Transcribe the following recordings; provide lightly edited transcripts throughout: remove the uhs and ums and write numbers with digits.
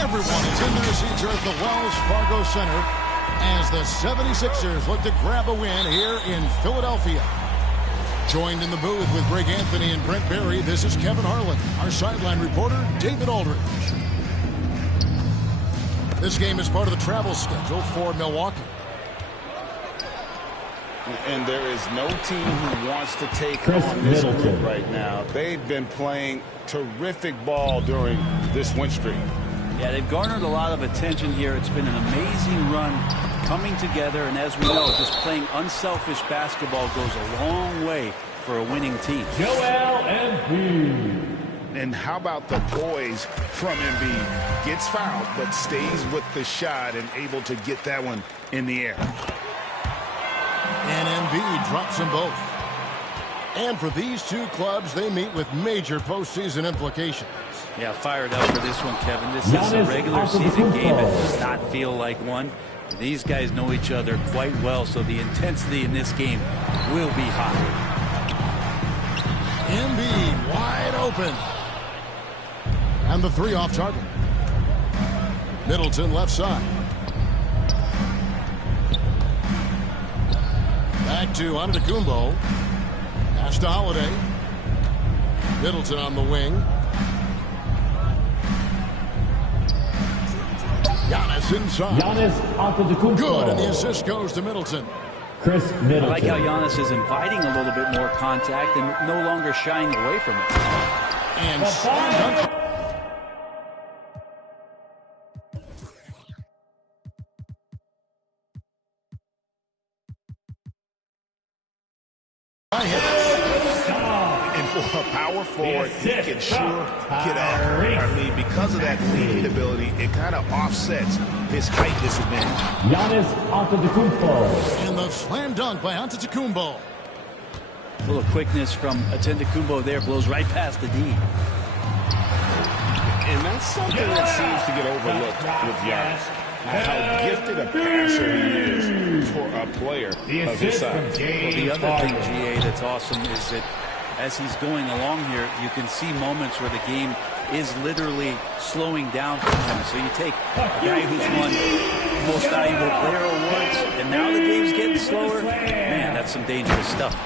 Everyone is in their seats here at the Wells Fargo Center as the 76ers look to grab a win here in Philadelphia. Joined in the booth with Greg Anthony and Brent Barry, this is Kevin Harlan. Our sideline reporter, David Aldridge. This game is part of the travel schedule for Milwaukee. And there is no team who wants to take on this group right now. They've been playing terrific ball during this win streak. Yeah, they've garnered a lot of attention here. It's been an amazing run coming together, and as we know, just playing unselfish basketball goes a long way for a winning team. Joel Embiid. And how about the poise from Embiid? Gets fouled, but stays with the shot and able to get that one in the air. And Embiid drops them both. And for these two clubs, they meet with major postseason implications. Yeah, fired up for this one, Kevin. This is a regular season game. It does not feel like one. These guys know each other quite well, so the intensity in this game will be high. Embiid wide open. And the three off target. Middleton left side. Back to Antetokounmpo. Pass to Holiday. Middleton on the wing. Giannis inside. Giannis Antetokounmpo. Good, and the assist goes to Middleton. Chris Middleton. I like how Giannis is inviting a little bit more contact and no longer shying away from it. And slam dunk. And for a power forward, he can sure get up. I mean, because of that leading ability, it kind of offsets his height disadvantage. Giannis Antetokounmpo. And the slam dunk by Antetokounmpo. A little quickness from Antetokounmpo there, blows right past the D. And that's something that seems to get overlooked with Giannis. How gifted a passer he is for a player of his size. Well, the other thing, GA, that's awesome is that as he's going along here, you can see moments where the game is literally slowing down for him. So you take a guy who's won most valuable player awards, and now the game's getting slower. Man, that's some dangerous stuff.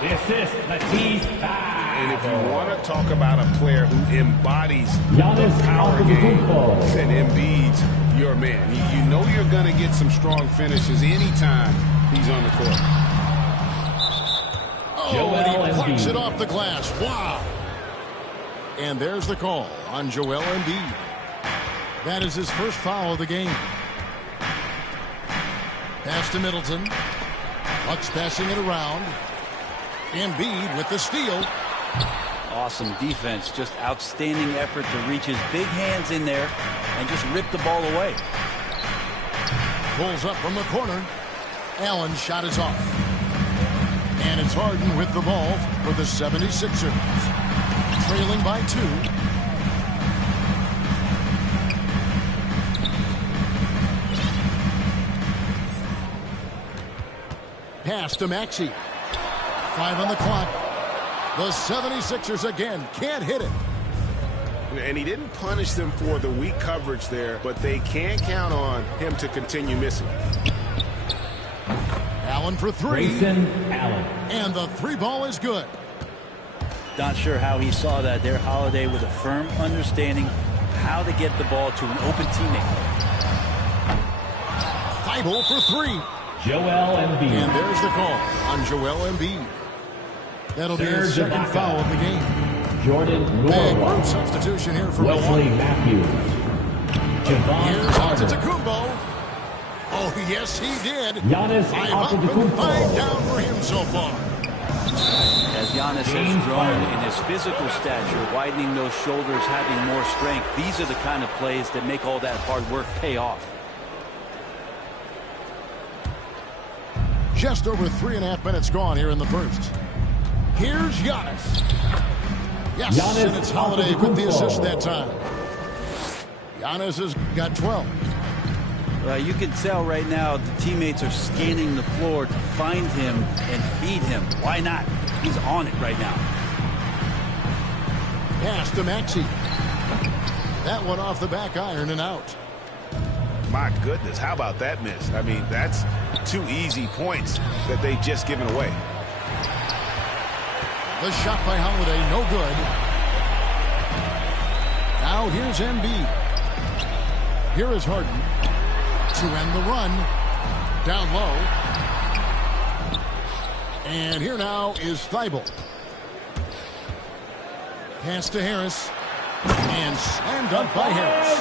The assist, Matisse. And if you want to talk about a player who embodies Giannis the power game, Antetokounmpo. then Embiid's your man. You know you're going to get some strong finishes anytime he's on the court. Oh, and he plucks it off the glass. Wow. And there's the call on Joel Embiid. That is his first foul of the game. Pass to Middleton. Bucks passing it around. Embiid with the steal. Awesome defense, just outstanding effort to reach his big hands in there and just rip the ball away. Pulls up from the corner. Allen's shot is off. And it's Harden with the ball for the 76ers. Trailing by 2. Pass to Maxey. 5 on the clock. The 76ers again can't hit it. And he didn't punish them for the weak coverage there, but they can't count on him to continue missing. Allen for 3. Grayson Allen. And the 3 ball is good. Not sure how he saw that there. Holiday with a firm understanding how to get the ball to an open teammate. Thibault for 3. Joel Embiid. And there's the call on Joel Embiid. That'll be his second foul of the game. Jordan Big group Norwell. substitution here for Wesley Milwaukee. Matthews. Javon Here's Carter. Antetokounmpo. Oh, yes, he did. Giannis 5 up and 5 Antetokounmpo. down for him so far. As Giannis has grown in his physical stature, widening those shoulders, having more strength, these are the kind of plays that make all that hard work pay off. Just over 3.5 minutes gone here in the first. Here's Giannis. Yes, Giannis and it's Holiday with the Antetokounmpo. assist that time. Giannis has got 12. You can tell right now the teammates are scanning the floor to find him and feed him. Why not? He's on it right now. Pass to Maxey. That one off the back iron and out. My goodness, how about that miss? I mean, that's 2 easy points that they've just given away. The shot by Holiday, no good. Now here's Embiid. Here is Harden to end the run. Down low. And here now is Thibault. Pass to Harris. And slam dunk by Harris.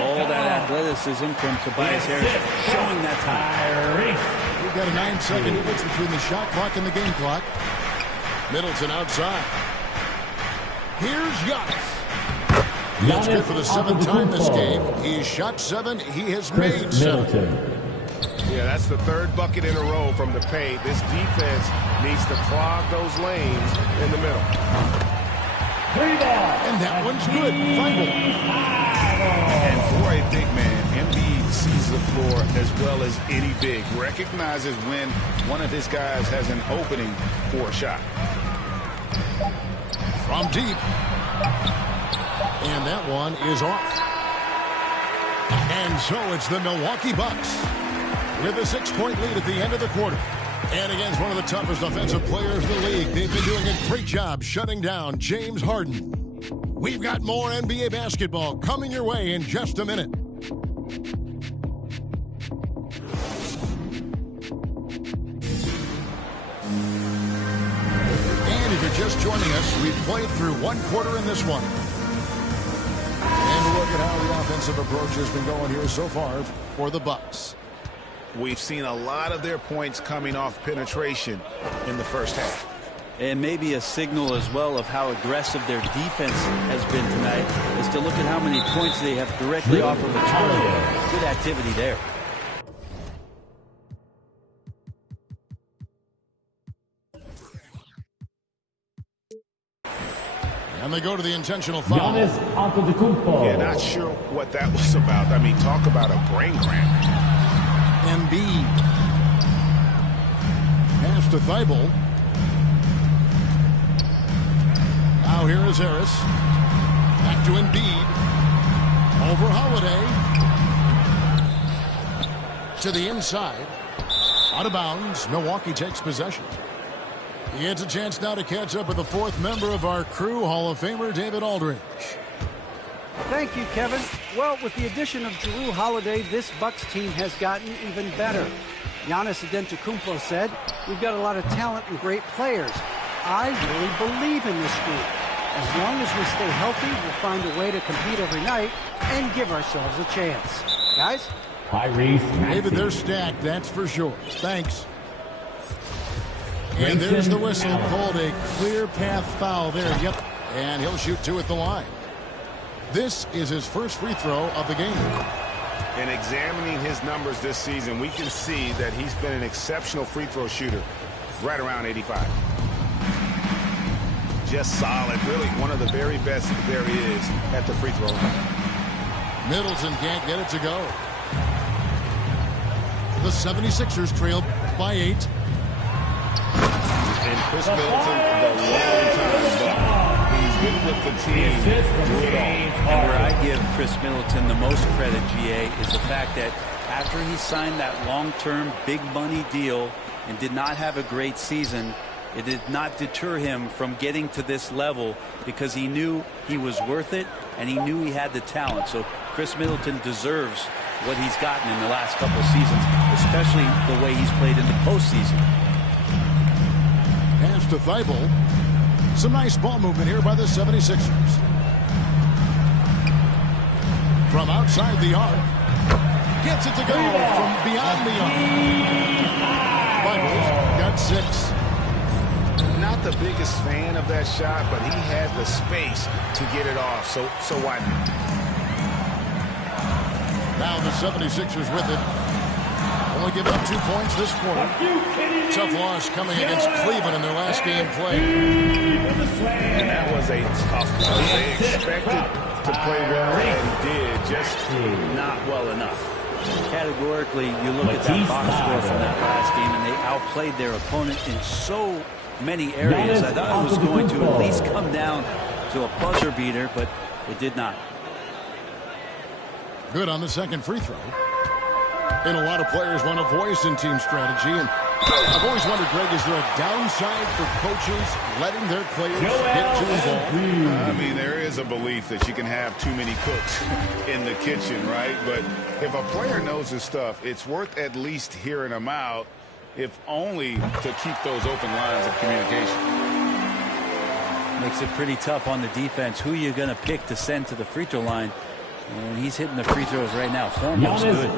All that athleticism from Tobias Harris showing that time. We've got a 9-second difference between the shot clock and the game clock. Middleton outside. Here's Giannis. That's good for the 7th time this game. He's shot 7. He has made 7. Yeah, that's the 3rd bucket in a row from the paint. This defense needs to clog those lanes in the middle. And that one's good. And for a big man, Embiid sees the floor as well as any big. Recognizes when one of his guys has an opening for a shot. From deep. And that one is off. And so it's the Milwaukee Bucks with a 6-point lead at the end of the quarter. And against one of the toughest offensive players in the league, they've been doing a great job shutting down James Harden. We've got more NBA basketball coming your way in just a minute. And if you're just joining us, we've played through 1 quarter in this one. And look at how the offensive approach has been going here so far for the Bucks. We've seen a lot of their points coming off penetration in the first half. And maybe a signal as well of how aggressive their defense has been tonight is to look at how many points they have directly off of a turnover. Good activity there. And they go to the intentional foul. Yeah, not sure what that was about. I mean, talk about a brain cramp. Embiid. Pass to Thibault. Now here is Harris. Back to Embiid. Over Holiday. To the inside. Out of bounds. Milwaukee takes possession. He gets a chance now to catch up with the 4th member of our crew, Hall of Famer David Aldridge. Thank you, Kevin. Well, with the addition of Jrue Holiday, this Bucks team has gotten even better. Giannis Antetokounmpo said, "We've got a lot of talent and great players. I really believe in this group. As long as we stay healthy, we'll find a way to compete every night and give ourselves a chance." Guys? David, they're stacked, that's for sure. Thanks. And there's the whistle, called a clear path foul there. Yep, and he'll shoot 2 at the line. This is his first free throw of the game. And examining his numbers this season, we can see that he's been an exceptional free throw shooter, right around 85. Just solid, really one of the very best there is at the free throw line. Middleton can't get it to go. The 76ers trail by 8. And Chris Middleton, the long-time Buck. He's been with the team through it all. And where I give Chris Middleton the most credit, GA, is the fact that after he signed that long-term big money deal and did not have a great season, it did not deter him from getting to this level because he knew he was worth it and he knew he had the talent. So Chris Middleton deserves what he's gotten in the last couple of seasons, especially the way he's played in the postseason. Pass to Thibault. Some nice ball movement here by the 76ers. From outside the arc. Gets it to go from beyond the arc. Thibault's got 6. Not the biggest fan of that shot, but he had the space to get it off, so why not? Now the 76ers with it. Only giving up 2 points this quarter. Tough loss coming against Cleveland in their last game played. And that was a tough one. They expected to play well and did, just not well enough. Categorically, you look at that box score from that last game, and they outplayed their opponent in so many areas. I thought it was going to at least come down to a buzzer beater, but it did not. Good on the second free throw. And a lot of players want a voice in team strategy. And I've always wondered, Greg, is there a downside for coaches letting their players get too involved? I mean, there is a belief that you can have too many cooks in the kitchen, right? But if a player knows his stuff, it's worth at least hearing them out, if only to keep those open lines of communication. Makes it pretty tough on the defense. Who you're going to pick to send to the free throw line. And he's hitting the free throws right now. Form looks good.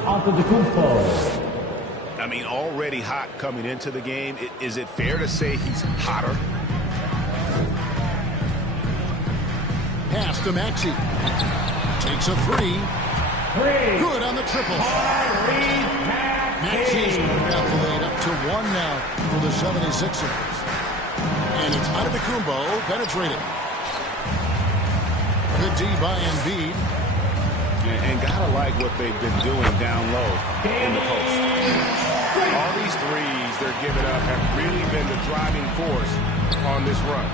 I mean, already hot coming into the game. Is it fair to say he's hotter? Pass to Maxey. Takes a three. Good on the triple. Maxey's got the lead up to 1 now for the 76ers. And it's Antetokounmpo penetrated. Good D by Embiid. And gotta like what they've been doing down low in the post. All these threes they're giving up have really been the driving force on this run.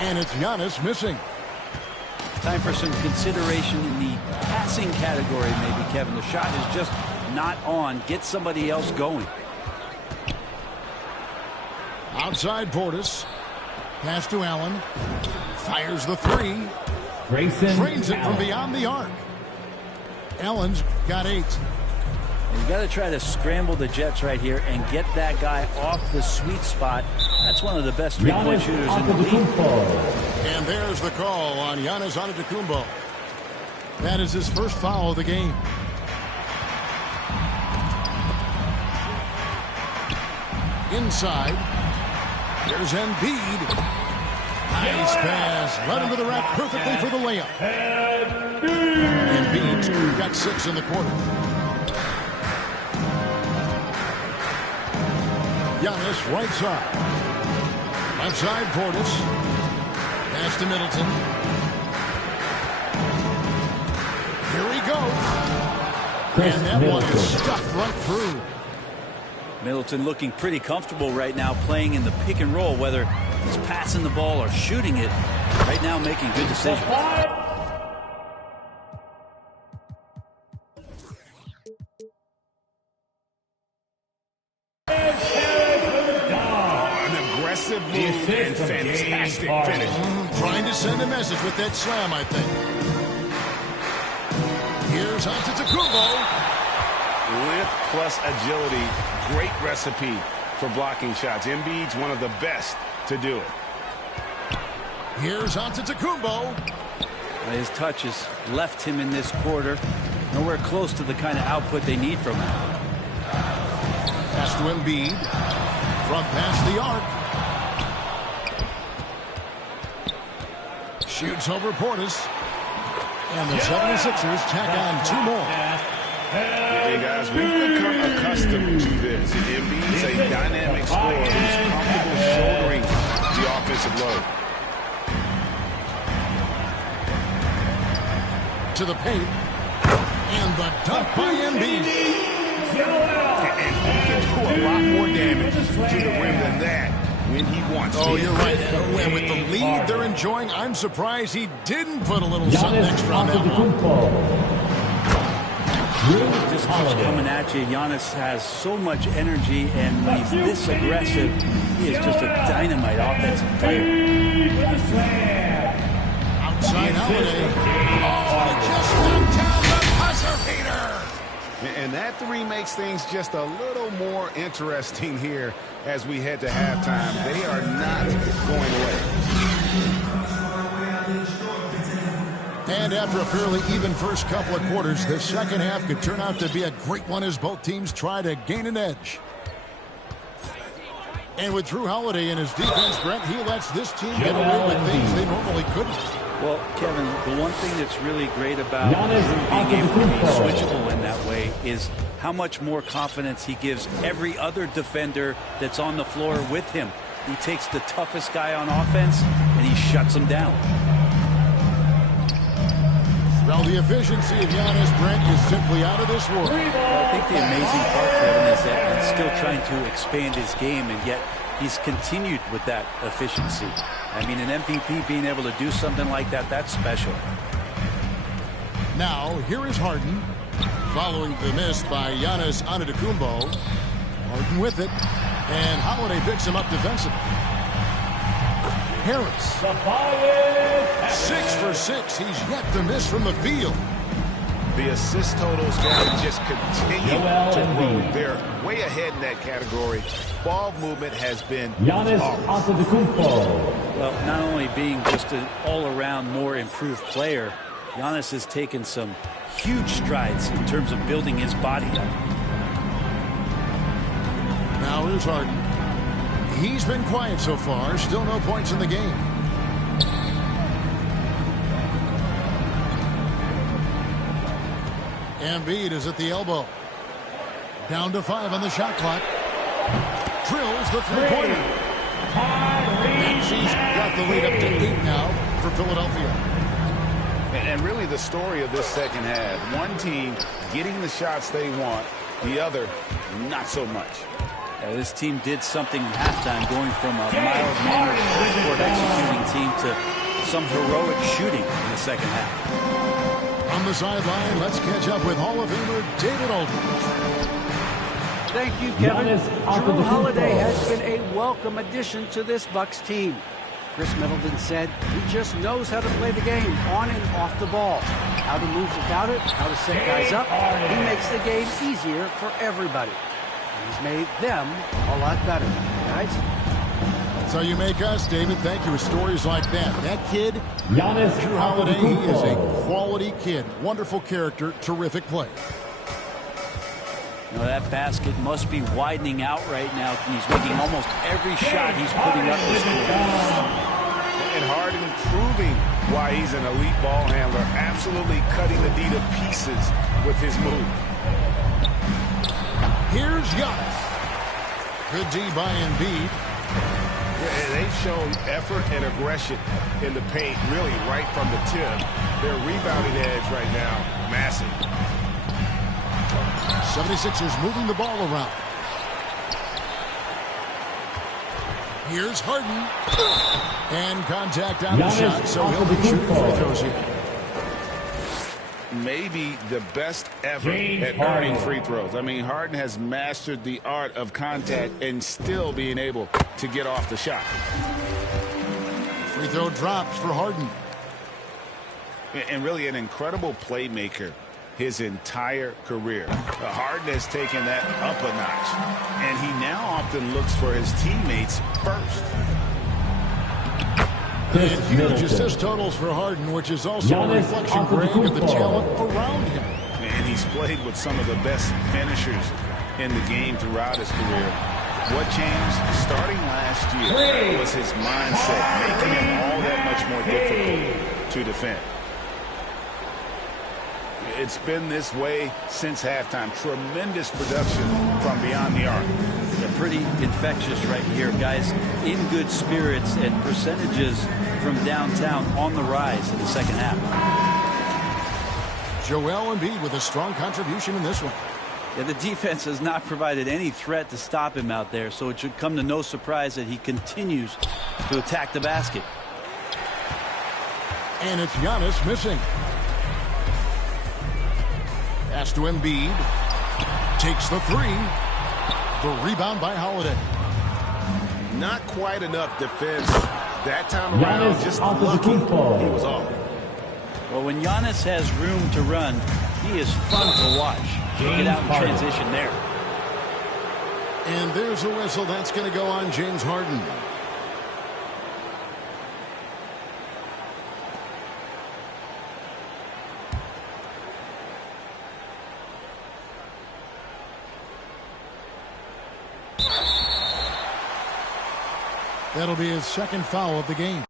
And it's Giannis missing. Time for some consideration in the passing category, maybe, Kevin. The shot is just not on. Get somebody else going. Outside Portis. Pass to Allen. Fires the three. Drains it from beyond the arc. Allen's got 8. You got to try to scramble the Jets right here and get that guy off the sweet spot. That's one of the best three-point shooters in the league. And there's the call on Giannis Antetokounmpo. That is his first foul of the game. Inside. There's Embiid. Nice pass. Right into the rack perfectly for the layup. Embiid got 6 in the quarter. Giannis right side. Left side Portis. Pass to Middleton. Here he goes. And that one is stuffed right through. Middleton looking pretty comfortable right now playing in the pick and roll, whether he's passing the ball or shooting it. Right now making good decisions. An aggressive move and fantastic finish. Trying to send a message with that slam, I think. Here's Antetokounmpo. Length plus agility, great recipe for blocking shots. Embiid's one of the best to do it. Here's Antetokounmpo. His touch has left him in this quarter. Nowhere close to the kind of output they need from him. Pass to Embiid. Front past the arc. Shoots over Portis. And the 76ers tack on 2 more. Hey, guys, we've become accustomed to this. Embiid's a dynamic scorer who's comfortable shouldering the offensive load. To the paint. And the dunk by Embiid. And he can do a lot more damage to the rim than that when he wants to. Oh, you're right. And with the lead they're enjoying, I'm surprised he didn't put a little something extra on that one. Just keeps coming at you. Giannis has so much energy, and when he's this aggressive, he is just a dynamite offensive player. Outside Holiday. Oh, he just knocked down the buzzer beater. And that three makes things just a little more interesting here as we head to halftime. They are not going away. And after a fairly even first couple of quarters, the second half could turn out to be a great one as both teams try to gain an edge. And with Drew Holiday and his defense, Brent, he lets this team get away with things they normally couldn't. Well, Kevin, the one thing that's really great about Drew being able to be switchable in that way is how much more confidence he gives every other defender that's on the floor with him. He takes the toughest guy on offense, and he shuts him down. Well, the efficiency of Giannis, Brent, is simply out of this world. Well, I think the amazing part, Kevin, is that he's still trying to expand his game, and yet he's continued with that efficiency. I mean, an MVP being able to do something like that, that's special. Now, here is Harden. Following the miss by Giannis Antetokounmpo. Harden with it. And Holiday picks him up defensively. Harris. 6 for 6. He's yet to miss from the field. The assist totals got to just continue to grow. They're way ahead in that category. Ball movement has been Giannis Antetokounmpo. Well, not only being just an all-around more improved player, Giannis has taken some huge strides in terms of building his body up. Now here's Harden. He's been quiet so far. Still no points in the game. Embiid is at the elbow. Down to 5 on the shot clock. Drills the three-pointer. And she's got the lead up to 8 now for Philadelphia. And really the story of this second half. One team getting the shots they want. The other, not so much. This team did something in halftime, going from a mild-mannered court executing team to some heroic shooting in the second half. On the sideline, let's catch up with Hall of Famer David Aldridge. Thank you, Kevin. Drew Holiday has been a welcome addition to this Bucks team. Chris Middleton said he just knows how to play the game on and off the ball. How to move without it, how to set guys up. He makes the game easier for everybody. And he's made them a lot better. Guys? That's how you make us, David. Thank you for stories like that. That kid, Giannis Drew Holiday, he is a quality kid. Wonderful character, terrific play. You know, that basket must be widening out right now. He's making almost every shot he's putting up this quarter. And Harden proving why he's an elite ball handler. Absolutely cutting the D to pieces with his move. Here's Giannis. Good D by Embiid. Yeah, they've shown effort and aggression in the paint, really right from the tip. Their rebounding edge right now, massive. 76ers moving the ball around. Here's Harden. And contact on the shot, so he'll be shooting free throws here. Maybe the best ever at earning free throws. I mean, Harden has mastered the art of contact and still being able to get off the shot. Free throw drops for Harden. And really an incredible playmaker his entire career. Harden has taken that up a notch, and he now often looks for his teammates first. And huge assist totals for Harden, which is also a reflection, Greg, of the talent around him. And he's played with some of the best finishers in the game throughout his career. What changed starting last year was his mindset, making him all that much more difficult to defend. It's been this way since halftime. Tremendous production from beyond the arc. They're pretty infectious right here, guys. In good spirits, and percentages from downtown on the rise in the second half. Joel Embiid with a strong contribution in this one. Yeah, the defense has not provided any threat to stop him out there, so it should come to no surprise that he continues to attack the basket. And it's Giannis missing. Pass to Embiid. Takes the three. The rebound by Holiday. Not quite enough defense that time around. Just lucky he was off. Well, when Giannis has room to run, he is fun to watch. Get out in transition there. And there's a whistle. That's going to go on James Harden. That'll be his second foul of the game.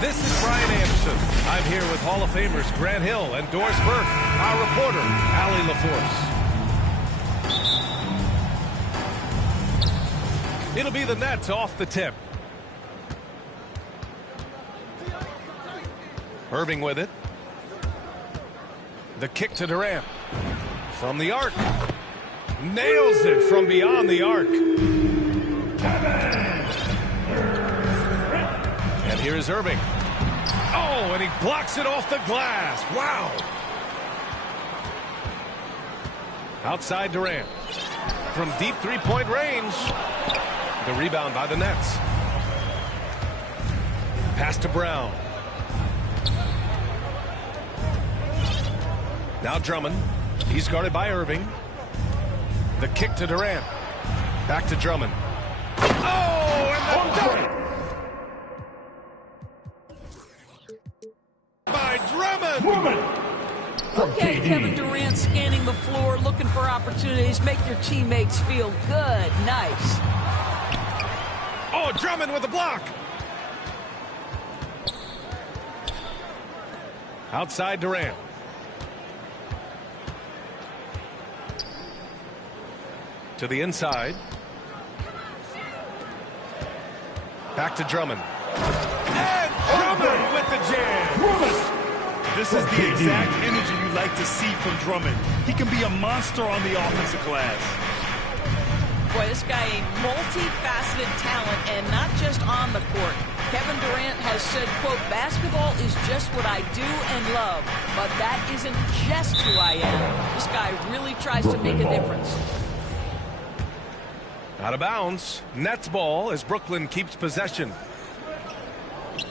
This is Brian Anderson. I'm here with Hall of Famers Grant Hill and Doris Burke, our reporter, Allie LaForce. It'll be the Nets off the tip. Irving with it. The kick to Durant. From the arc. Nails it from beyond the arc. And here is Irving. Oh, and he blocks it off the glass. Wow. Outside Durant. From deep three-point range. The rebound by the Nets. Pass to Brown. Now Drummond. He's guarded by Irving. The kick to Durant. Back to Drummond. Oh, and the dunk by Drummond. Okay, Kevin Durant scanning the floor, looking for opportunities. Make your teammates feel good. Nice. Oh, Drummond with a block. Outside Durant. To the inside. Back to Drummond. And Drummond with the jam. This is the exact energy you like to see from Drummond. He can be a monster on the offensive glass. Boy, this guy a multifaceted talent, and not just on the court. Kevin Durant has said, quote, basketball is just what I do and love, but that isn't just who I am. This guy really tries to make a difference. Out of bounds. Nets ball as Brooklyn keeps possession.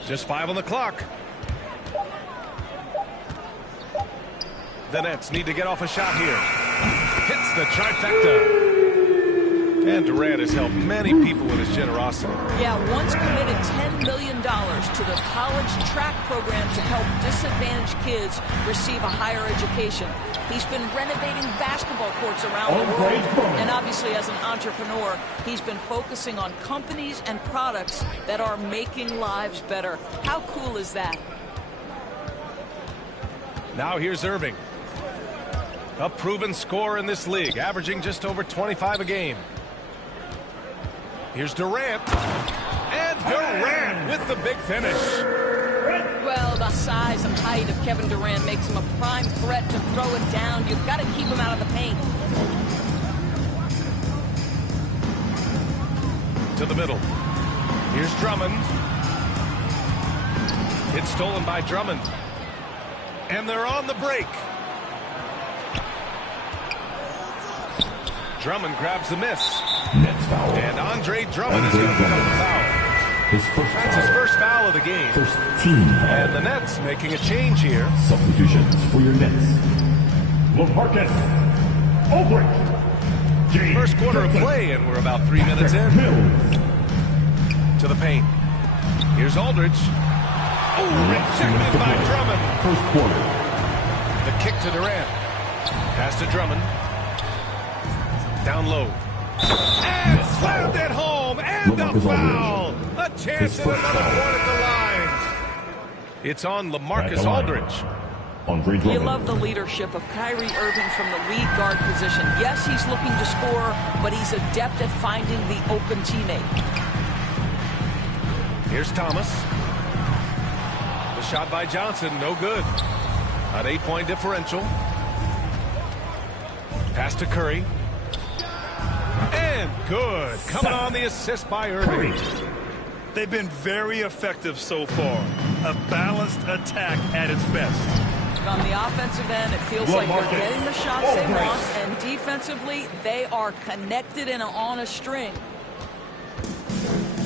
Just 5 on the clock. The Nets need to get off a shot here. Hits the trifecta. And Durant has helped many people with his generosity. Yeah, once committed $10 million to the college track program to help disadvantaged kids receive a higher education. He's been renovating basketball courts around the world. And obviously, as an entrepreneur, he's been focusing on companies and products that are making lives better. How cool is that? Now here's Irving. A proven scorer in this league, averaging just over 25 a game. Here's Durant. And Durant with the big finish. Well, the size and height of Kevin Durant makes him a prime threat to throw it down. You've got to keep him out of the paint. To the middle. Here's Drummond. It's stolen by Drummond. And they're on the break. Drummond grabs the miss. And Andre Drummond is going to pick up the foul. That's his first foul of the game. First team foul. And the Nets making a change here. Substitutions for your Nets. LaMarcus Aldridge. First quarter of play, and we're about 3 minutes in. To the paint. Here's Aldridge. Oh, rejected by Drummond. First quarter. The kick to Durant. Pass to Drummond. Down low. And slammed it home. And a foul. A chance at another point at the line. It's on LaMarcus Aldridge. You love the leadership of Kyrie Irving from the lead guard position. Yes, he's looking to score, but he's adept at finding the open teammate. Here's Thomas. The shot by Johnson, no good. An 8-point differential. Pass to Curry. And good. Coming on the assist by Irving. They've been very effective so far. A balanced attack at its best. On the offensive end, it feels like they're getting the shots they want, and defensively, they are connected and on a string.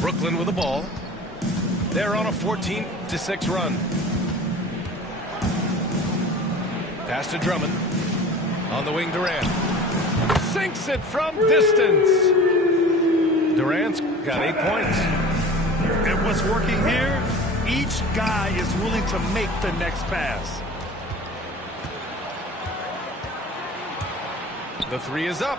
Brooklyn with the ball. They're on a 14-6 run. Pass to Drummond. On the wing, Durant. Sinks it from distance. Durant's got 8 points. And what's working here, each guy is willing to make the next pass. The three is up.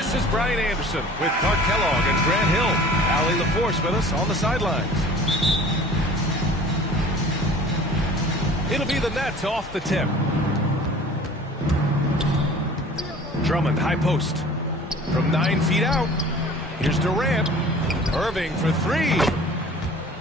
This is Brian Anderson with Clark Kellogg and Grant Hill. Allie LaForce with us on the sidelines. It'll be the Nets off the tip. Drummond, high post. From 9 feet out. Here's Durant. Irving for three.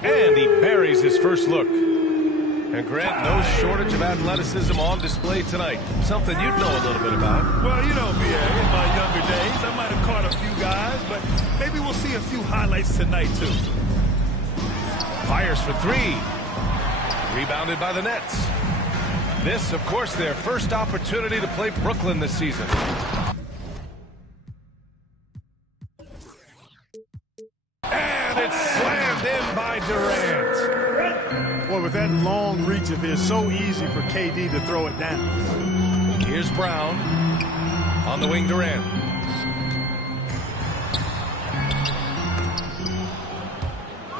And he buries his first look. And Grant, no shortage of athleticism on display tonight. Something you'd know a little bit about. Well, you know, B.A., in my younger days, I might have caught a few guys, but maybe we'll see a few highlights tonight, too. Fires for three. Rebounded by the Nets. This, of course, their first opportunity to play Brooklyn this season. And it's slammed in by Durant. Boy, with that long reach of his, so easy for KD to throw it down. Here's Brown. On the wing, Durant.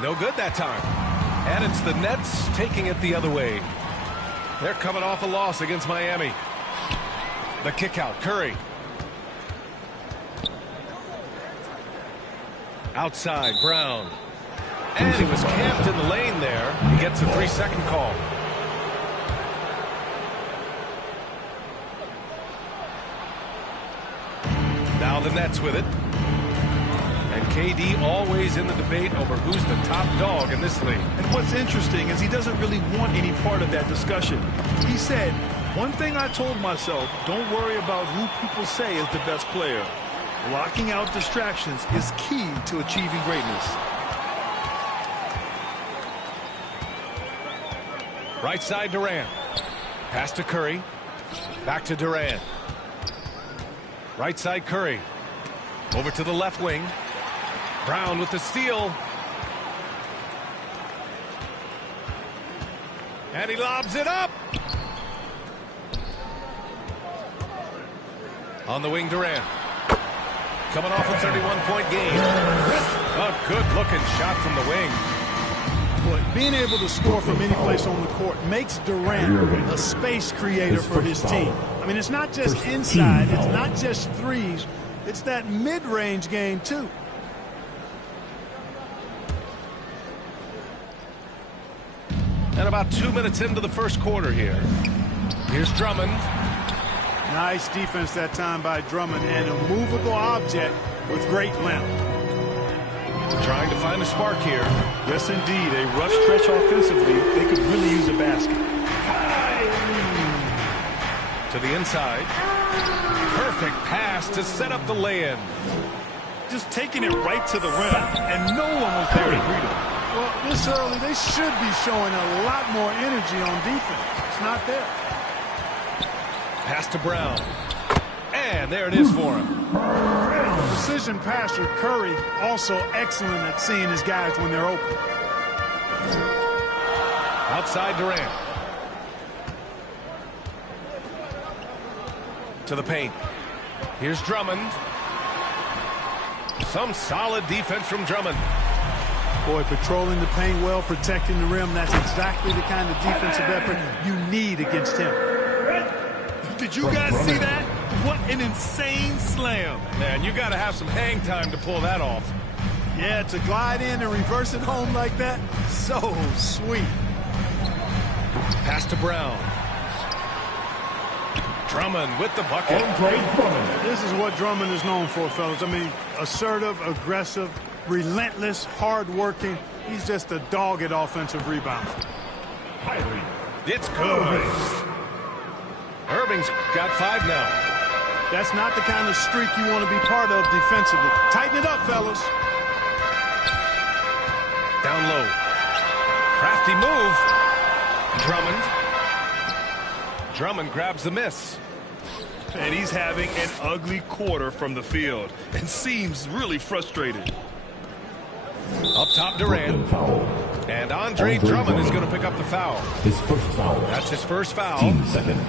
No good that time. And it's the Nets taking it the other way. They're coming off a loss against Miami. The kick out, Curry. Outside, Brown. And he was camped in the lane there. He gets a 3-second call. Now the Nets with it. And KD always in the debate over who's the top dog in this league. And what's interesting is he doesn't really want any part of that discussion. He said, one thing I told myself, don't worry about who people say is the best player. Blocking out distractions is key to achieving greatness. Right side, Durant. Pass to Curry. Back to Durant. Right side, Curry. Over to the left wing. Brown with the steal. And he lobs it up. On the wing, Durant. Coming off a 31-point game. A good-looking shot from the wing. But being able to score from any place on the court makes Durant a space creator for his team. I mean, it's not just inside. It's not just threes. It's that mid-range game, too. And about 2 minutes into the first quarter here. Here's Drummond. Nice defense that time by Drummond, and a movable object with great length. Trying to find a spark here. Yes, indeed. A rough stretch offensively. They could really use a basket. To the inside. Perfect pass to set up the lay-in. Just taking it right to the rim, and no one was there to greet him. Well, this early, they should be showing a lot more energy on defense. It's not there. Pass to Brown. And there it is for him. Precision passer Curry also excellent at seeing his guys when they're open. Outside Durant. To the paint. Here's Drummond. Some solid defense from Drummond. Boy, patrolling the paint well, protecting the rim. That's exactly the kind of defensive effort you need against him. Did you guys see that? What an insane slam. Man, you got to have some hang time to pull that off. Yeah, to glide in and reverse it home like that, so sweet. Pass to Brown. Drummond with the bucket. This is what Drummond is known for, fellas. I mean, assertive, aggressive, relentless, hard-working. He's just a dogged offensive rebounder. It's good. Irving's got 5 now. That's not the kind of streak you want to be part of defensively. Tighten it up, fellas. Down low. Crafty move. Drummond grabs the miss. And he's having an ugly quarter from the field and seems really frustrated. Up top, Durant. And Andre Drummond is going to pick up the foul. His first foul. That's his first foul. Team second.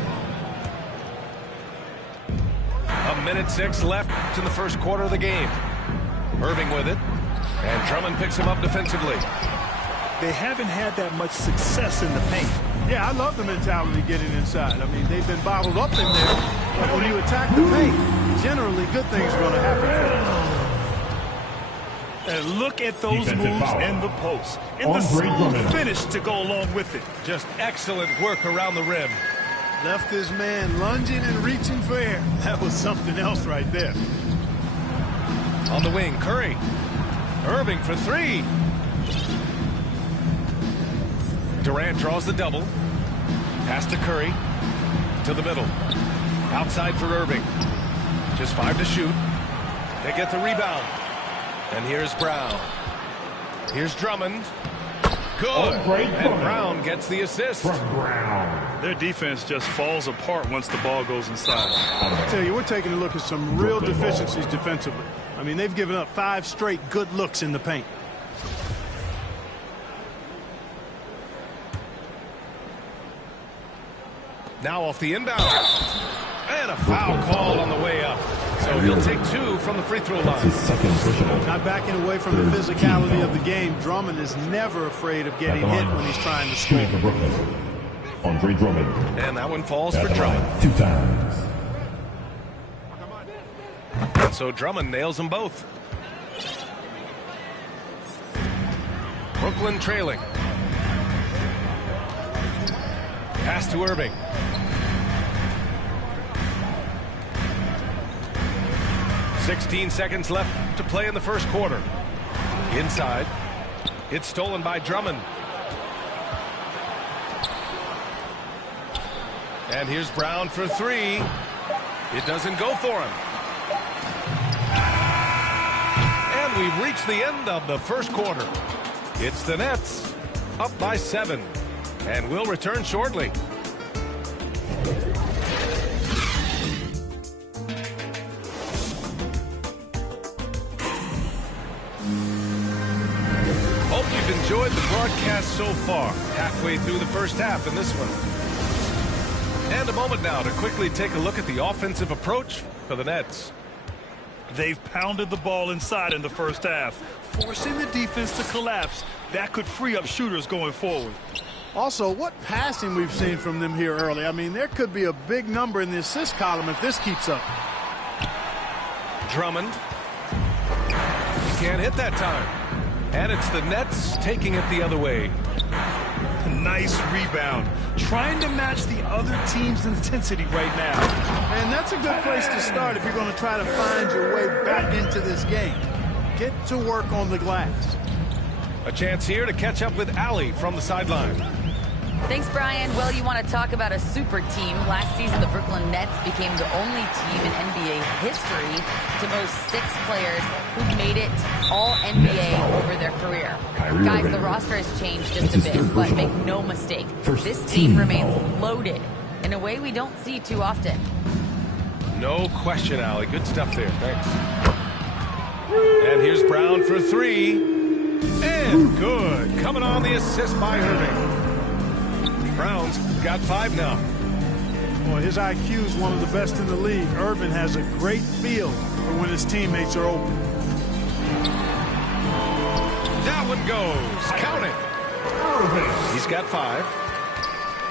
1:06 left in the first quarter of the game. Irving with it. And Drummond picks him up defensively. They haven't had that much success in the paint. Yeah, I love the mentality getting inside. I mean, they've been bottled up in there. But when you attack the paint, generally good things are going to happen for him. And look at those moves in the post. And the smooth finish to go along with it. Just excellent work around the rim. Left his man lunging and reaching for air. That was something else right there. On the wing, Curry. Irving for three. Durant draws the double. Pass to Curry. To the middle. Outside for Irving. Just 5 to shoot. They get the rebound. And here's Brown. Here's Drummond. Good. And Brown gets the assist. Their defense just falls apart once the ball goes inside. I tell you, we're taking a look at some real deficiencies defensively. I mean, they've given up 5 straight good looks in the paint. Now off the inbound. And a foul call on the way up. So he'll take 2 from the free throw line. Not backing away from the physicality of the game. Drummond is never afraid of getting hit when he's trying to score. Andre Drummond. And that one falls for Drummond. 2 times. And so Drummond nails them both. Brooklyn trailing. Pass to Irving. "16 seconds left to play in the first quarter. Inside. It's stolen by Drummond. And here's Brown for 3. It doesn't go for him. And we've reached the end of the first quarter. It's the Nets up by 7. And we'll return shortly. Hope you've enjoyed the broadcast so far. Halfway through the first half in this one. And a moment now to quickly take a look at the offensive approach for the Nets. They've pounded the ball inside in the first half, forcing the defense to collapse. That could free up shooters going forward. Also, what passing we've seen from them here early. I mean, there could be a big number in the assist column if this keeps up. Drummond. He can't hit that time. And it's the Nets taking it the other way. Nice rebound. Trying to match the other team's intensity right now. And that's a good place to start if you're going to try to find your way back into this game. Get to work on the glass. A chance here to catch up with Allie from the sideline. Thanks, Brian. Well, you want to talk about a super team. Last season, the Brooklyn Nets became the only team in NBA history to boast 6 players who made it all NBA over their career. Guys, the roster has changed just a bit, but make no mistake, this team remains loaded in a way we don't see too often. No question, Allie. Good stuff there. Thanks. And here's Brown for 3. And good. Coming on the assist by Irving. Brown's got 5 now. Boy, his IQ is one of the best in the league. Irving has a great feel for when his teammates are open. That one goes. Count it. Irving. He's got 5.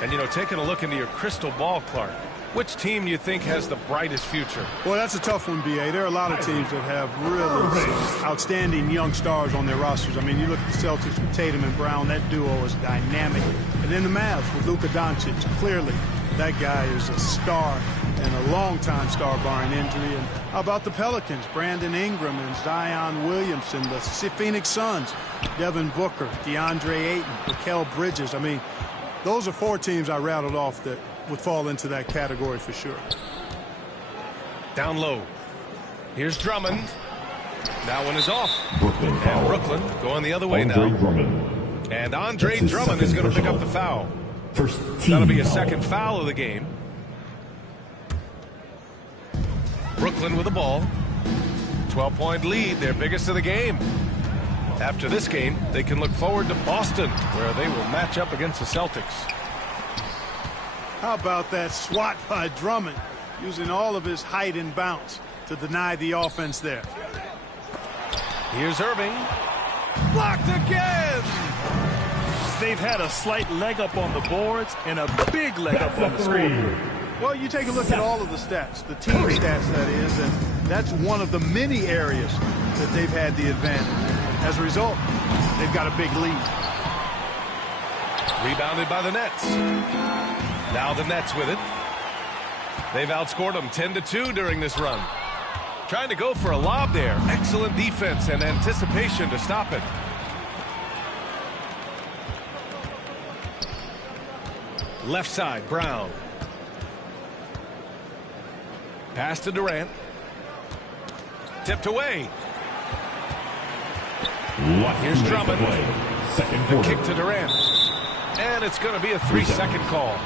And, you know, taking a look into your crystal ball, Clark, which team do you think has the brightest future? Well, that's a tough one, B.A. There are a lot of teams that have really outstanding young stars on their rosters. I mean, you look at the Celtics with Tatum and Brown. That duo is dynamic. And then the Mavs with Luka Doncic. Clearly, that guy is a star and a long-time star barring injury. And how about the Pelicans? Brandon Ingram and Zion Williamson. The Phoenix Suns, Devin Booker, DeAndre Ayton, Mikal Bridges. I mean, those are 4 teams I rattled off that would fall into that category for sure. Down low. Here's Drummond. That one is off. Brooklyn and Brooklyn going the other way now. Drummond. And Andre Drummond is going to pick up the foul. First team That'll be a second foul of the game. Brooklyn with the ball. 12-point lead, their biggest of the game. After this game, they can look forward to Boston, where they will match up against the Celtics. How about that swat by Drummond, using all of his height and bounce to deny the offense there. Here's Irving. Blocked again! They've had a slight leg up on the boards and a big leg up on the scoreboard. Well, you take a look at all of the stats, the team stats, that is, and that's one of the many areas that they've had the advantage. As a result, they've got a big lead. Rebounded by the Nets. Now the Nets with it. They've outscored them 10-2 during this run. Trying to go for a lob there. Excellent defense and anticipation to stop it. Left side, Brown. Pass to Durant. Tipped away. Here's Drummond. The kick to Durant. And it's going to be a 3-second call.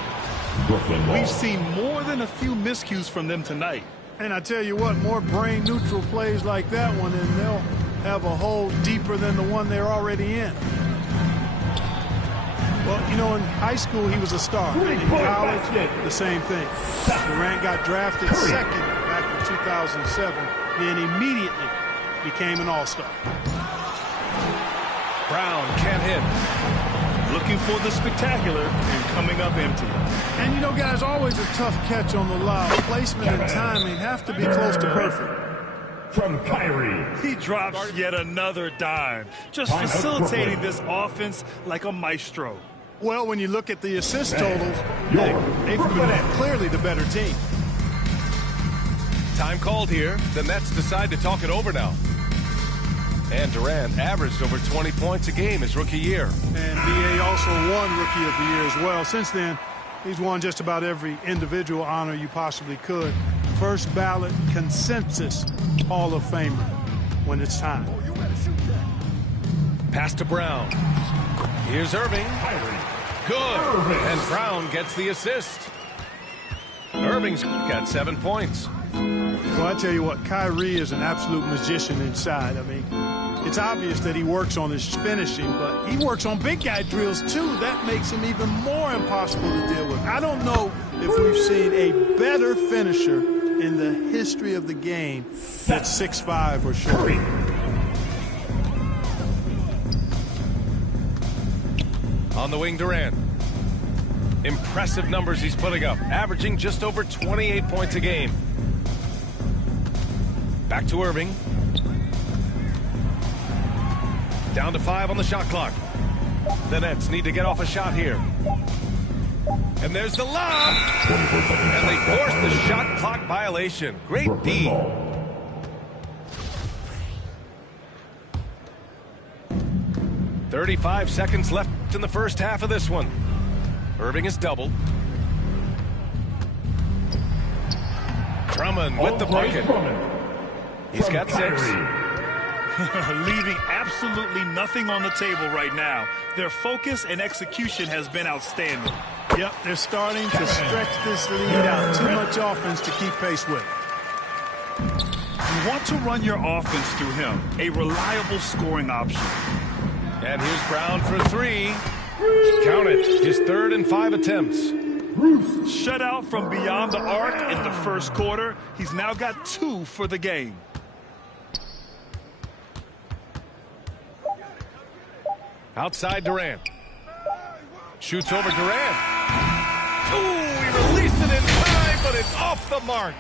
We've seen more than a few miscues from them tonight. And I tell you what, more brain-neutral plays like that one, and they'll have a hole deeper than the one they're already in. Well, you know, in high school, he was a star. In college, the same thing. Durant got drafted second back in 2007, then immediately became an all-star. Brown can't hit. Looking for the spectacular and coming up empty. And, you know, guys, always a tough catch on the lob. Placement and timing have to be close to perfect. From Kyrie. He drops yet another dime, just facilitating this offense like a maestro. Well, when you look at the assist totals, they've been clearly the better team. Time called here. The Nets decide to talk it over now. And Durant averaged over 20 points a game his rookie year. And B.A. also won Rookie of the Year as well. Since then, he's won just about every individual honor you possibly could. First ballot consensus Hall of Famer when it's time. Pass to Brown. Here's Irving. Good. And Brown gets the assist. Irving's got 7 points. Well, I tell you what, Kyrie is an absolute magician inside. I mean, it's obvious that he works on his finishing, but he works on big guy drills too. That makes him even more impossible to deal with. I don't know if we've seen a better finisher in the history of the game that's 6'5" or shorter. On the wing, Durant. Impressive numbers he's putting up, averaging just over 28 points a game. Back to Irving. Down to 5 on the shot clock. The Nets need to get off a shot here. And there's the lob. And they force the shot clock violation. Great D. 35 seconds left in the first half of this one. Irving is doubled. Drummond with the bucket. He's got 6. Leaving absolutely nothing on the table right now. Their focus and execution has been outstanding. Yep, they're starting to stretch this lead out. Too much offense to keep pace with. You want to run your offense through him, a reliable scoring option. And here's Brown for 3. Count it, his 3rd and 5 attempts. Shut out from beyond the arc in the first quarter. He's now got 2 for the game. Outside Durant. Shoots over Durant. Ooh, he released it in time, but it's off the mark.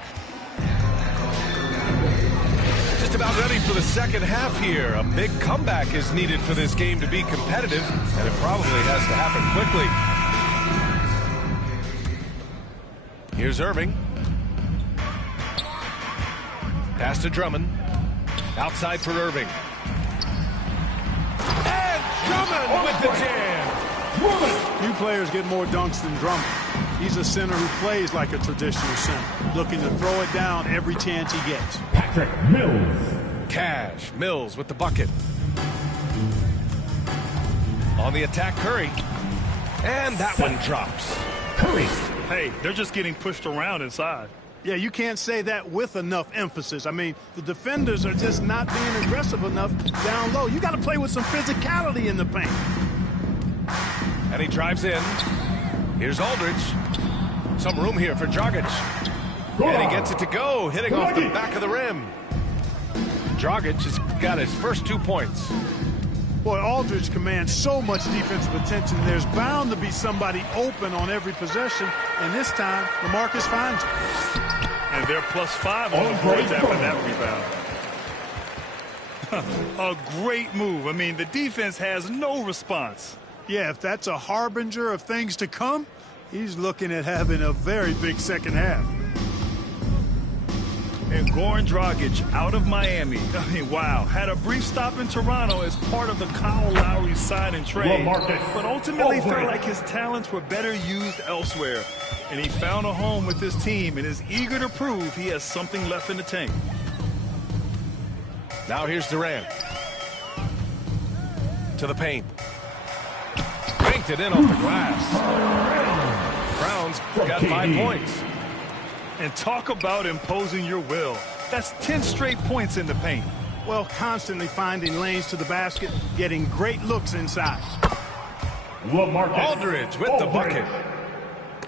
Just about ready for the second half here. A big comeback is needed for this game to be competitive, and it probably has to happen quickly. Here's Irving. Pass to Drummond. Outside for Irving. And Drummond with the jam. Few players get more dunks than Drummond. He's a center who plays like a traditional center, looking to throw it down every chance he gets. Patrick Mills. Cash. Mills with the bucket. On the attack, Curry. And that one drops. Curry. Hey, they're just getting pushed around inside. Yeah, you can't say that with enough emphasis. I mean, the defenders are just not being aggressive enough down low. You got to play with some physicality in the paint. And he drives in. Here's Aldridge. Some room here for Dragic. And he gets it to go, hitting off the back of the rim. Dragic has got his first 2 points. Boy, Aldridge commands so much defensive attention. There's bound to be somebody open on every possession, and this time, LaMarcus finds him. And they're +5 on the boards after that rebound. A great move. I mean, the defense has no response. Yeah, if that's a harbinger of things to come, he's looking at having a very big second half. And Goran Dragic out of Miami. I mean, wow. Had a brief stop in Toronto as part of the Kyle Lowry sign and trade. But ultimately felt like his talents were better used elsewhere. And he found a home with this team and is eager to prove he has something left in the tank. Now here's Durant. To the paint. Banked it in off the glass. Brown's got 5 points. And talk about imposing your will. That's 10 straight points in the paint. Well, constantly finding lanes to the basket, getting great looks inside. Aldridge with the bucket.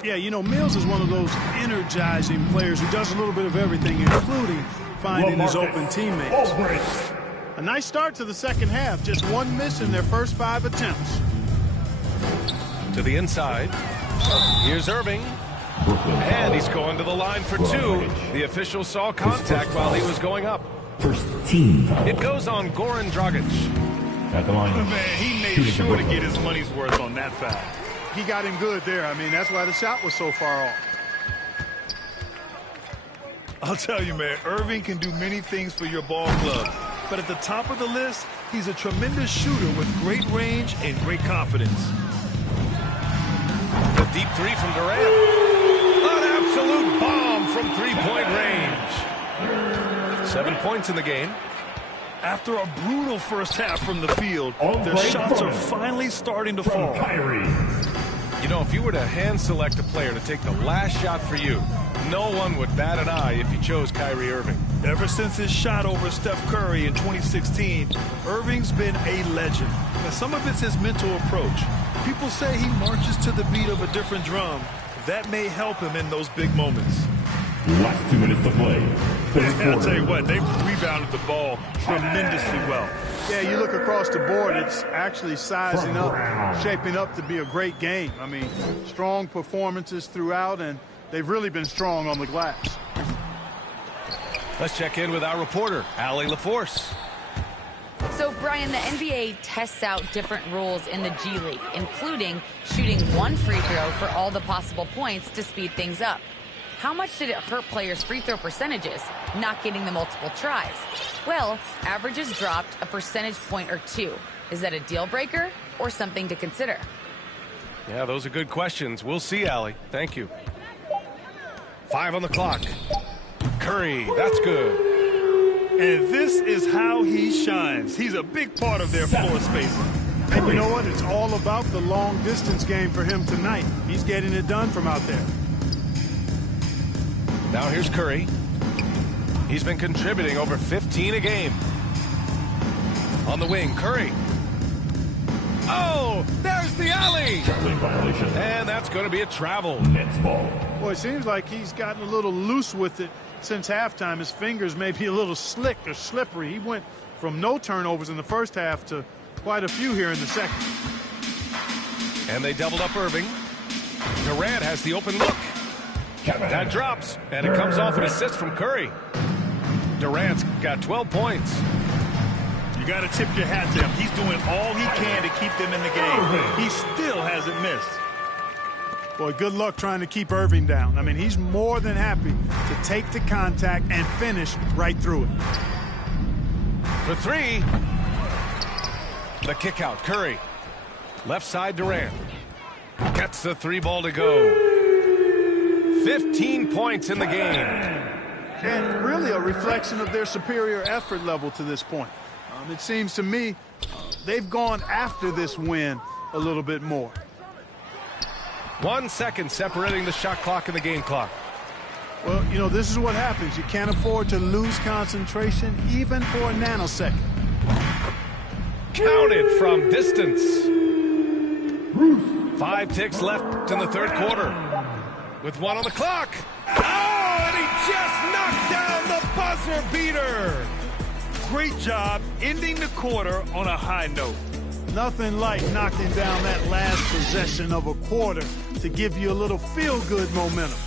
Yeah, you know, Mills is one of those energizing players who does a little bit of everything, including finding his open teammates. A nice start to the second half. Just one miss in their first 5 attempts. To the inside. Here's Irving. And he's going to the line for 2. The official saw contact while he was going up. First team foul. It goes on Goran Dragic. At the line. Man, he made sure to get his money's worth on that foul. He got him good there. I mean, that's why the shot was so far off. I'll tell you, man, Irving can do many things for your ball club. But at the top of the list, he's a tremendous shooter with great range and great confidence. The deep 3 from Durant. An absolute bomb from 3-point range. 7 points in the game. After a brutal first half from the field, their shots are finally starting to fall. You know, if you were to hand select a player to take the last shot for you, no one would bat an eye if you chose Kyrie Irving. Ever since his shot over Steph Curry in 2016, Irving's been a legend. And some of it's his mental approach. People say he marches to the beat of a different drum. That may help him in those big moments. Last 2 minutes to play. I'll tell you what, they've rebounded the ball tremendously well. Yeah, you look across the board, it's actually sizing up, shaping up to be a great game. I mean, strong performances throughout, and they've really been strong on the glass. Let's check in with our reporter, Allie LaForce. So, Brian, the NBA tests out different rules in the G League, including shooting 1 free throw for all the possible points to speed things up. How much did it hurt players' free throw percentages, not getting the multiple tries? Well, averages dropped a percentage point or 2. Is that a deal breaker or something to consider? Yeah, those are good questions. We'll see, Allie. Thank you. 5 on the clock. Curry, that's good. And this is how he shines. He's a big part of their floor spacing. And you know what? It's all about the long distance game for him tonight. He's getting it done from out there. Now here's Curry. He's been contributing over 15 a game. On the wing, Curry. Oh, there's the alley. Traveling violation. And that's going to be a travel. Nets ball. Boy, it seems like he's gotten a little loose with it since halftime. His fingers may be a little slick or slippery. He went from no turnovers in the first half to quite a few here in the second. And they doubled up Irving. Durant has the open look. That drops, and it comes off an assist from Curry. Durant's got 12 points. You got to tip your hat to him. He's doing all he can to keep them in the game. He still hasn't missed. Boy, good luck trying to keep Irving down. I mean, he's more than happy to take the contact and finish right through it. For 3. The kick out, Curry. Left side, Durant. Gets the 3 ball to go. 15 points in the game. And really a reflection of their superior effort level to this point. It seems to me they've gone after this win a little bit more. 1 second separating the shot clock and the game clock. Well, you know, this is what happens. You can't afford to lose concentration even for a nanosecond. Counted from distance. 5 ticks left in the third quarter. With 1 on the clock. Oh, and he just knocked down the buzzer beater. Great job ending the quarter on a high note. Nothing like knocking down that last possession of a quarter to give you a little feel-good momentum.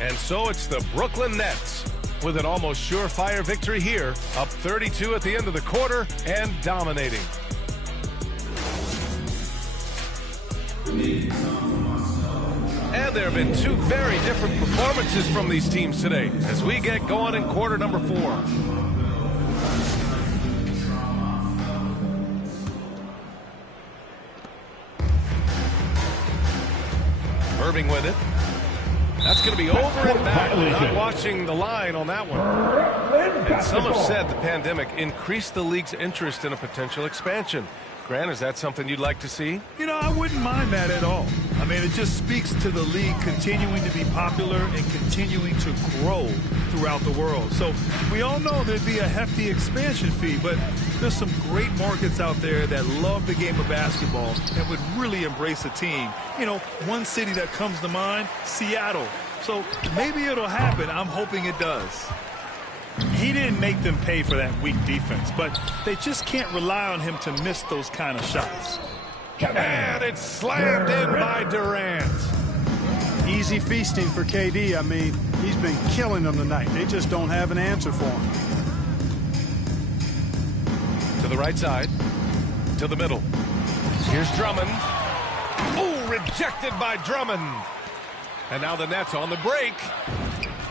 And so it's the Brooklyn Nets with an almost surefire victory here, up 32 at the end of the quarter and dominating. And there have been two very different performances from these teams today as we get going in quarter number 4. Irving with it. That's going to be over and back. Not watching the line on that one. And some have said the pandemic increased the league's interest in a potential expansion. Grant, is that something you'd like to see? You know, I wouldn't mind that at all. I mean, it just speaks to the league continuing to be popular and continuing to grow throughout the world. So we all know there'd be a hefty expansion fee, but there's some great markets out there that love the game of basketball and would really embrace a team. You know, one city that comes to mind, Seattle. So maybe it'll happen. I'm hoping it does. He didn't make them pay for that weak defense, but they just can't rely on him to miss those kind of shots. And it's slammed in by Durant. Easy feasting for KD. I mean, he's been killing them tonight. They just don't have an answer for him. To the right side. To the middle. Here's Drummond. Oh, rejected by Drummond. And now the Nets on the break.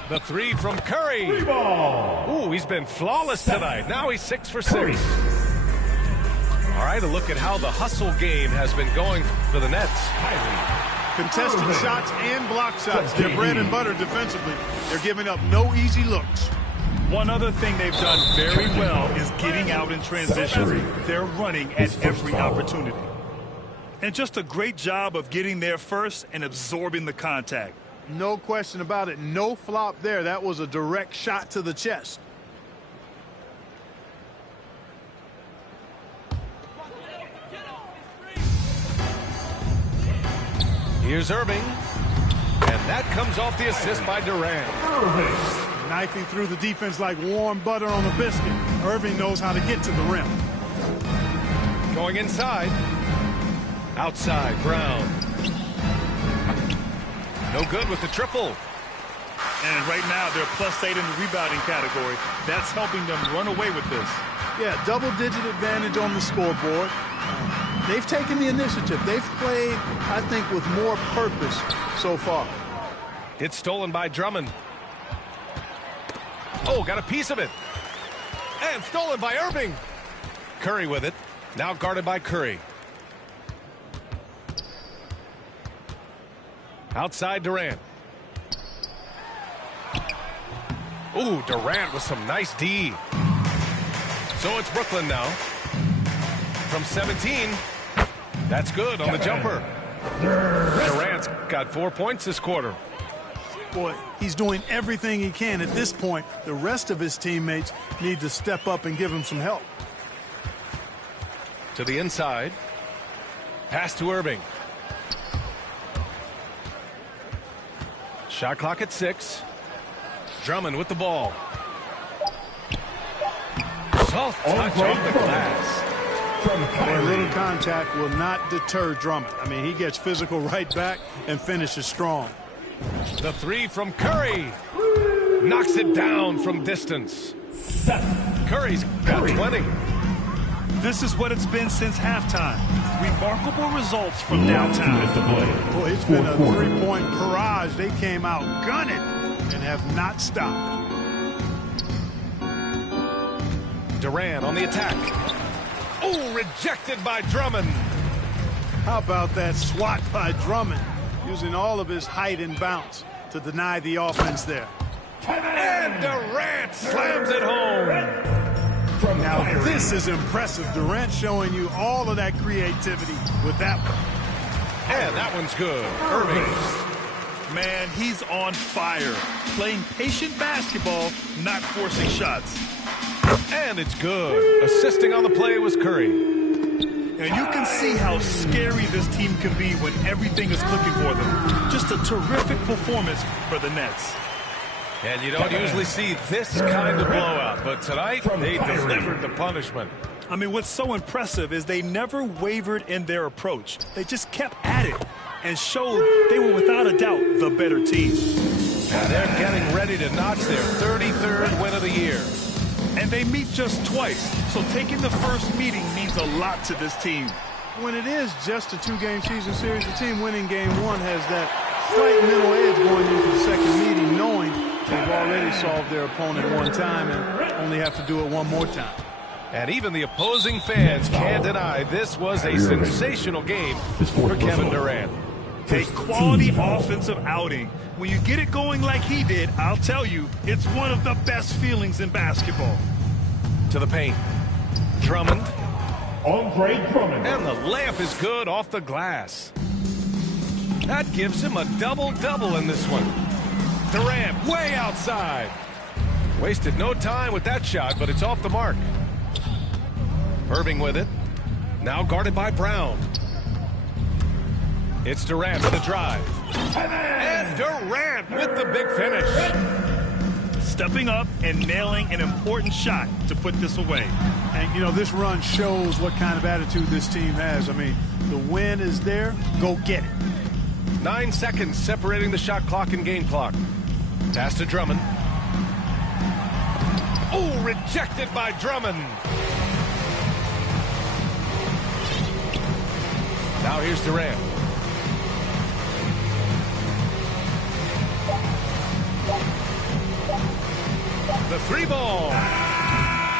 The three from Curry. Ooh, he's been flawless tonight. Now he's 6 for 6. All right, a look at how the hustle game has been going for the Nets. Contested shots and block shots. They're bread and butter defensively. They're giving up no easy looks. One other thing they've done very well is getting out in transition. They're running at every opportunity. And just a great job of getting there first and absorbing the contact. No question about it. No flop there. That was a direct shot to the chest. Here's Irving. And that comes off the assist by Durant. Irving. Knifing through the defense like warm butter on a biscuit. Irving knows how to get to the rim. Going inside. Outside, Brown. No good with the triple. And right now, they're +8 in the rebounding category. That's helping them run away with this. Yeah, double-digit advantage on the scoreboard. They've taken the initiative. They've played, I think, with more purpose so far. It's stolen by Drummond. Oh, got a piece of it. And stolen by Irving. Curry with it. Now guarded by Curry. Outside Durant. Ooh, Durant with some nice D. So it's Brooklyn now. From 17. That's good on the jumper. Durant's got 4 points this quarter. Boy, he's doing everything he can. At this point, the rest of his teammates need to step up and give him some help. To the inside. Pass to Irving. Shot clock at 6. Drummond with the ball. Soft touch off the glass. A little contact will not deter Drummond. I mean, he gets physical right back and finishes strong. The three from Curry. Knocks it down from distance. Curry's got 20. This is what it's been since halftime. Remarkable results from downtown. Boy, it's been a three-point barrage. They came out gunning and have not stopped. Durant on the attack. Oh, rejected by Drummond. How about that swat by Drummond, using all of his height and bounce to deny the offense there. And Durant slams it home. Now this is impressive. Durant showing you all of that creativity with that one. And that one's good. Irving. Man, he's on fire. Playing patient basketball, not forcing shots. And it's good. Assisting on the play was Curry. And you can see how scary this team can be when everything is clicking for them. Just a terrific performance for the Nets. And you don't usually see this kind of blowout, but tonight they delivered the punishment. I mean, what's so impressive is they never wavered in their approach. They just kept at it and showed they were without a doubt the better team. And they're getting ready to notch their 33rd win of the year. And they meet just twice, so taking the first meeting means a lot to this team. When it is just a 2-game season series, the team winning game 1 has that slight mental edge going into the second meeting, knowing they've already solved their opponent one time and only have to do it one more time. And even the opposing fans can't deny this was a sensational game for Kevin Durant. A quality offensive outing. When you get it going like he did, I'll tell you, it's one of the best feelings in basketball. To the paint. Drummond. Andre Drummond. And the layup is good off the glass. That gives him a double-double in this one. Durant way outside. Wasted no time with that shot, but it's off the mark. Irving with it. Now guarded by Brown. It's Durant with the drive. And Durant with the big finish. Stepping up and nailing an important shot to put this away. And, you know, this run shows what kind of attitude this team has. I mean, the win is there. Go get it. 9 seconds separating the shot clock and game clock. Pass to Drummond. Oh, rejected by Drummond. Now here's Durant. The 3 ball.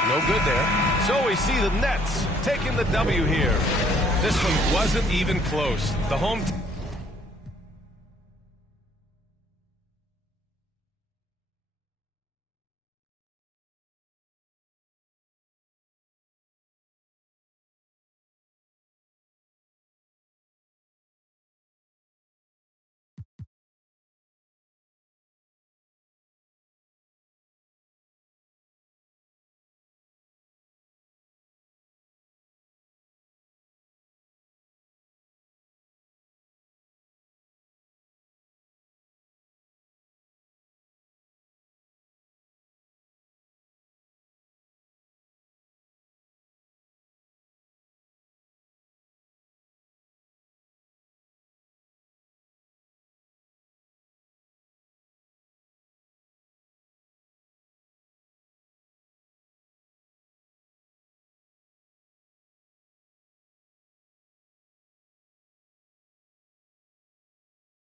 No good there. So we see the Nets taking the W here. This one wasn't even close. The home